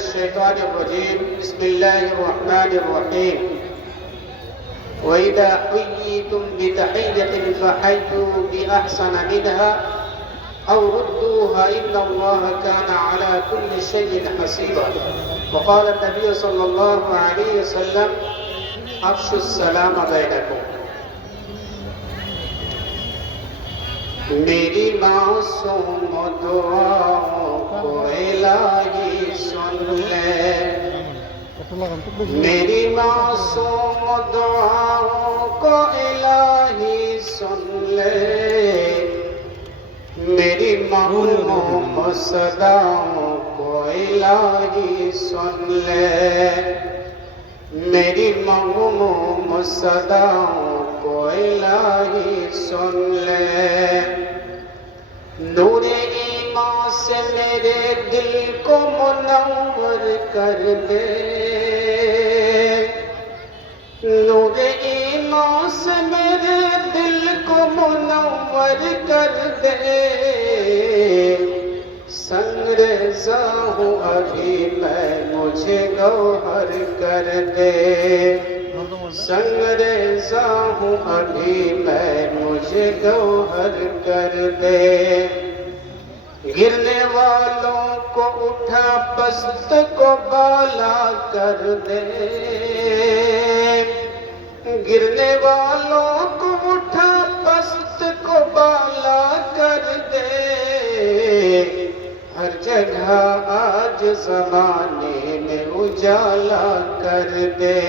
الشيطان الرجيم. بسم الله الرحمن الرحيم. وإذا حييتم بتحية فحيوا بأحسن منها أو ردوها إن الله كان على كل شيء حسيبا. وقال النبي صلى الله عليه وسلم أفشوا السلام بينكم. میری ماں سو مدعا کو الہی सुन ले मेरी मासूम दुआओं को इलाही सुन ले मेरी ममूम सदाओं को इलाही सुन ले मेरी ममूम सदाओं को इलाही सुन ले नूरे سے میرے دل کو منور کر دے۔ نور ایمان سے میرے دل کو منور کر دے۔ سنگریزا ہوں، ابھی میں، مجھے گوہر کر دے۔ سنگریزا ہوں، ابھی میں، مجھے گوہر کر دے۔ گرنے والوں کو اٹھا پست کو بالا کر دے۔ گرنے والوں کو اٹھا پست کو بالا کر دے۔ ہر جگہ آج زمانے میں اجالا کر دے۔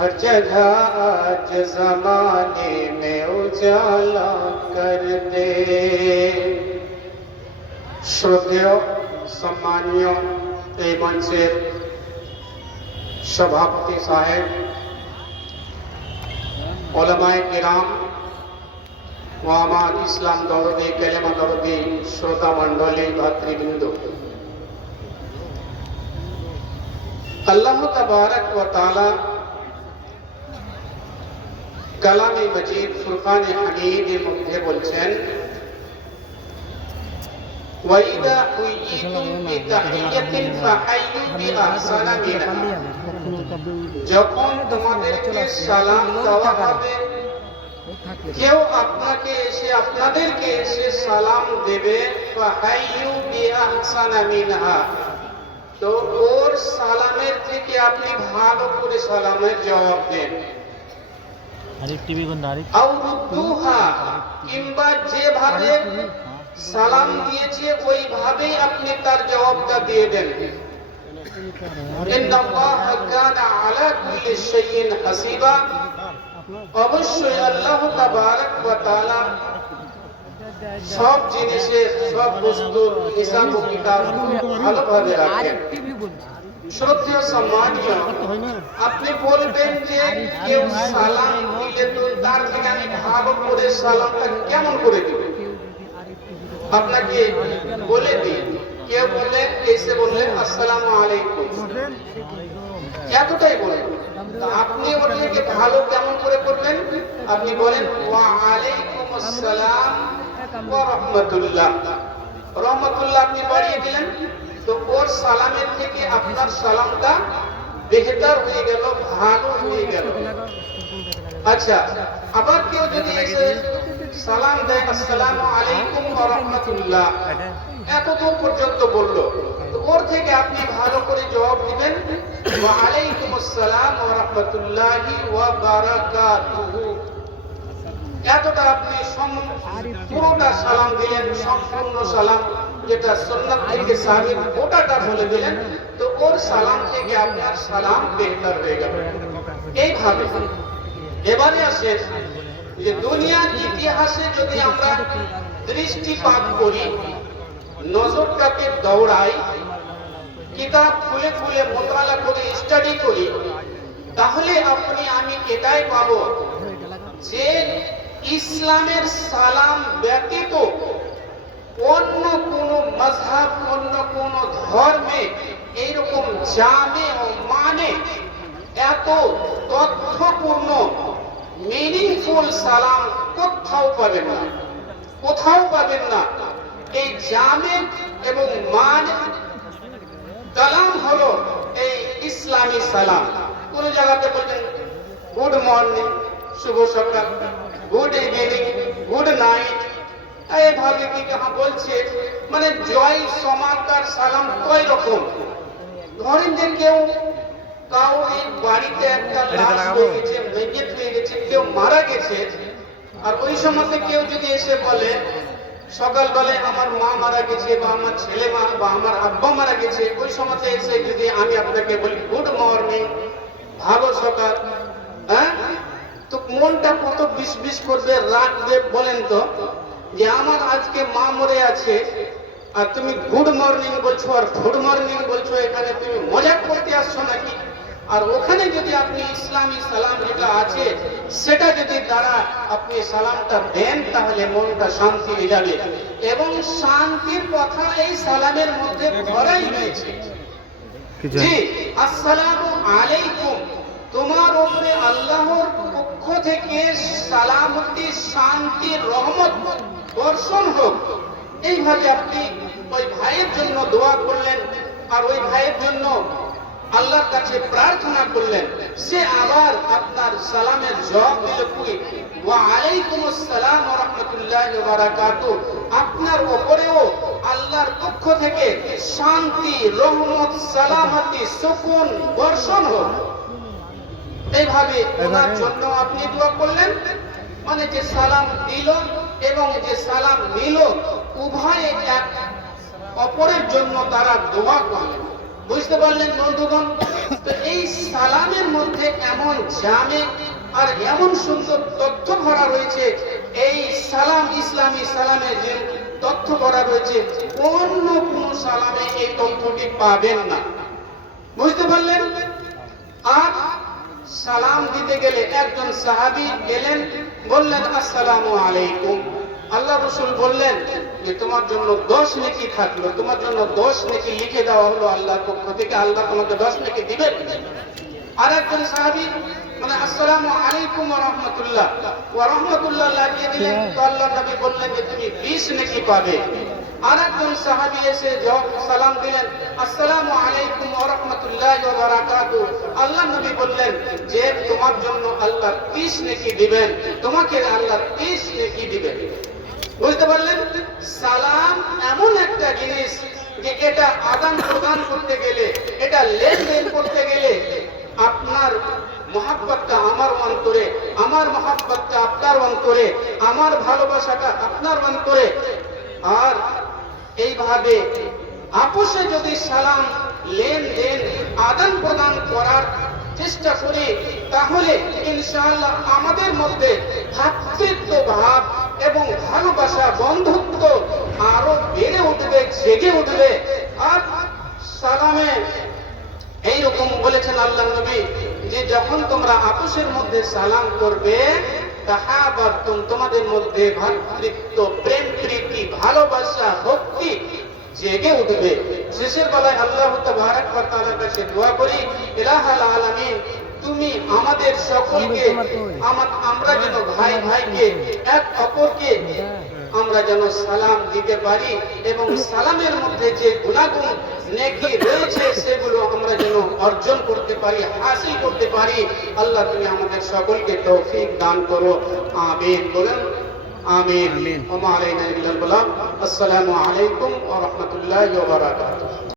ہر جگہ آج زمانے میں اجالا کر دے۔ दे শ্রদ্ধেয় সম্মানীয় এই মঞ্চের সভাপতি সাহেব ওলামায় কিরাম ও আমার ইসলাম দরদি কেলেমা দরদি শ্রোতা মণ্ডলী ভাতৃবৃন্দ আল্লাহ তবারক ও তালা কালামে মজিদ ফুরকানে হামিদের মধ্যে বলছেন وإذا حييتم بتحية فحيوا بأحسن منها যখন তোমাদেরকে সালাম দেওয়া হবে কেউ আপনাকে এসে আপনাদেরকে এসে সালাম দেবে ফাহাইয়ু বিআহসানা মিনহা তো ওর সালামের থেকে আপনি ভালো করে সালামের জবাব দেন আরেক টিভি কোন আরেক আও রুদ্দুহা কিংবা যেভাবে সালাম দিয়েছে, ওইভাবেই আপনি তার জবাবটা দিয়ে দেন। আপনি বলবেন যে কেউ সালাম দিলে তো তার থেকে আমি ভালো করে সালামটা কেমন করে দিব? আপনাকে বলে দিই। কেউ বললেন, এসে বললেন, আসসালামু আলাইকুম। এতটাই বলেন। আপনি ওটাকে ভালো কেমন করে করবেন? আপনি বলেন, ওয়া আলাইকুম আসসালাম ওয়া রাহমাতুল্লাহ। রহমতুল্লাহ আপনি বাড়িয়ে দিলেন। তো ওর সালামের থেকে আপনার সালামটা বেহতার হয়ে গেল, ভালো হয়ে গেল। আচ্ছা আবার কেউ যদি এসে সালাম দেয় আসসালামু আলাইকুম ওয়া রাহমাতুল্লাহ। এতদূর পর্যন্ত বলল ওর থেকে আপনি ভালো করে জবাব দিবেন ওয়া আলাইকুম আসসালাম ওয়া রাহমাতুল্লাহি ওয়া বারাকাতুহু। এতটা আপনি পুরোটা সালাম দিলেন সম্পূর্ণ সালাম যেটা থেকে ওটাটা বলে দিলেন তো ওর সালাম থেকে আপনার সালাম বেহতর হয়ে গেল। এইভাবে। এবারে আসে যে দুনিয়ার ইতিহাসে যদি আমরা দৃষ্টিপাত করি নজরটাকে দৌড়াই, কিতাব খুলে খুলে মোতালা করে স্টাডি করি, তাহলে আপনি, আমি এটাই পাব যে ইসলামের সালাম ব্যতীত অন্য কোন মজহাব, অন্য কোন ধর্মে এইরকম জামে ও মানে এত তথ্যপূর্ণ মিনিংফুল সালাম কোথাও পাবেন না, কোথাও পাবেন না। এই জামে এবং মান কালাম হলো এই ইসলামী সালাম। কোন জায়গাতে বলছেন, গুড মর্নিং, শুভ সকাল, গুড ইভিনিং, গুড নাইট। এইভাবে কি কাহা বলছে মানে জয় সমাকার সালাম কয় রকম ধরেন যে কেউ কাউ এই বাড়িতে একটা লাশ হয়ে গেছে মেয়েট হয়ে গেছে কেউ মারা গেছে। আর ওই সময়তে কেউ যদি এসে বলে সকালবেলায় আমার মা মারা গেছে বা আমার ছেলে মা বা আমার আব্বা মারা গেছে ওই সময়তে এসে যদি আমি আপনাকে বলি গুড মর্নিং ভালো সকাল। হ্যাঁ? তো মনটা কত বিষ বিষ করবে রাখবে বলেন তো? যে আমার আজকে মা মরে আছে আর তুমি গুড মর্নিং বলছো আর গুড মর্নিং বলছো এখানে তুমি মজা করতে আসছো নাকি আর ওখানে যদি আপনি ইসলামী সালাম যেটা আছে সেটা যদি দ্বারা আপনি সালামটা দেন তাহলে মনটা শান্তি হয়ে যাবে। এবং শান্তির কথা এই সালামের মধ্যে ভরাই রয়েছে জি আসসালামু আলাইকুম। তোমার উপরে আল্লাহর পক্ষ থেকে সালামতি শান্তি রহমত বর্ষণ হোক। এইভাবে আপনি ওই ভাইয়ের জন্য দোয়া করলেন আর ওই ভাইয়ের জন্য আল্লাহর কাছে প্রার্থনা করলেন সে আবার আপনার সালামের জবাব দিল কি? ওয়া আলাইকুম আসসালাম ওয়া রাহমাতুল্লাহি ওয়া বারাকাতুহু আপনার উপরেও আল্লাহর পক্ষ থেকে শান্তি রহমত সালামতি সুকুন বর্ষণ হোক। এইভাবে ওনার জন্য আপনি দোয়া করলেন। মানে যে সালাম দিল এবং যে সালাম নিল উভয়ে এক অপরের জন্য তারা দোয়া করলেন। বুঝতে পারলেন, বন্ধুগণ? তো এই সালামের মধ্যে এমন জামে আর এমন সুন্দর তথ্য ভরা রয়েছে। এই সালাম ইসলামী সালামে যে তথ্য ভরা রয়েছে, অন্য কোন সালামে এই তথ্যটি পাবেন না। বুঝতে পারলেন? আর সালাম দিতে গেলে একজন সাহাবি গেলেন, বললেন, আসসালামু আলাইকুম। আল্লাহ রসুল বললেন যে তোমার জন্য দশ নেকি থাকল, তোমার জন্য দশ নেকি লিখে দেওয়া হলো আল্লাহর পক্ষ থেকে, আল্লাহ তোমাকে দশ নেকি দিবেন আর একজন সাহাবী মানে আসসালামু আলাইকুম রাহমাতুল্লাহ। ওয়া রাহমাতুল্লাহ লাগিয়ে দিলেন, তো আল্লাহ নবী বললেন যে তুমি 20 নেকি পাবে। আর একজন সাহাবী এসে সালাম দিলেন, আসসালামু আলাইকুম রাহমাতুল্লাহি ওয়া বারাকাতুহু আল্লাহ নবী বললেন যে তোমার জন্য আল্লাহ 30 নেকি দিবেন, তোমাকে আল্লাহ 30 নেকি দিবেন। বুঝতে পারলেন? সালাম এমন একটা জিনিস যে এটা আদান প্রদান করতে গেলে, এটা লেনদেন করতে গেলে আপনার মহাব্বতটা আমার অন্তরে, আমার মহাব্বতটা আপনার অন্তরে, আমার ভালোবাসাটা আপনার অন্তরে। আর এইভাবে আপোষে যদি সালাম, লেনদেন, আদান প্রদান করার চেষ্টা করি, তাহলে ইনশাআল্লাহ আমাদের মধ্যে ভ্রাতৃত্ব ভাব এবং ভালোবাসা, বন্ধুত্ব আরও বেড়ে উঠবে, জেগে উঠবে। আর সালামে এইরকম বলেছেন আল্লাহ নবী যে, যখন তোমরা আপোষের মধ্যে সালাম করবে তাহাবাতুম তোমাদের মধ্যে ভাতৃত্ব, প্রেম, প্রীতি, ভালোবাসা, ভক্তি জেগে উঠবে। শেষের বেলায় আল্লাহ তাবারাক ওয়া তাআলার কাছে দোয়া করি, ইলাহাল আলামিন তুমি আমাদের সকলকে আমরা যেন ভাই ভাইকে এক অপরকে আমরা যেন সালাম দিতে পারি এবং সালামের মধ্যে যে গুণাগুণ নেকি রয়েছে সেগুলো আমরা যেন অর্জন করতে পারি হাসিল করতে পারি। আল্লাহ তুমি আমাদের সকলকে তৌফিক দান করো। আমিন। বলেন আমিন। ওমা আলাইনা ইল্লাল বালাগ। আসসালামু আলাইকুম ওয়া রাহমাতুল্লাহি ওয়া বারাকাতুহু।